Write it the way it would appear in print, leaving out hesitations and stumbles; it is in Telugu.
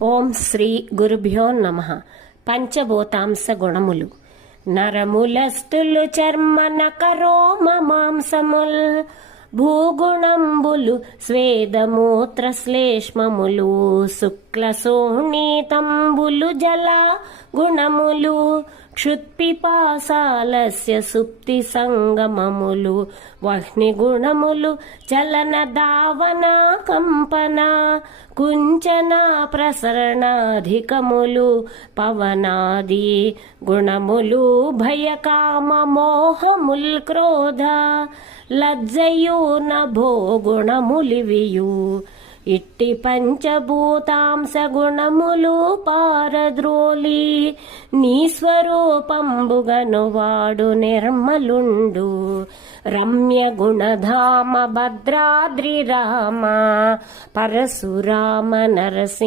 ఓం శ్రీ గురుభ్యో నమః. పంచభూతాంశ గుణములు. నరములస్తులు చర్మ నకరోమ మాంసముల్, భూగుణంబులు స్వేదమూత్ర శ్లేష్మములు, శుక్ల శోణీతంబులు జల గుణములు, క్షుత్పిపాసాలస్య సుప్తి సంగమములు, వహ్ని గుణములు చలన దావన కంపన, కుంచన ప్రసరణాధికములు, పవనాది గుణములు, భయకామ మోహముల్ క్రోధ లజ్జయు నభో గుణములివియు. ఇట్టి పంచభూతాంశ గుణములు పారద్రోలి, నీ స్వరూపంబుగను వాడు నిర్మలుండు. రమ్య గుణధామ భద్రాద్రి రామ, పరశురామ నరసింహ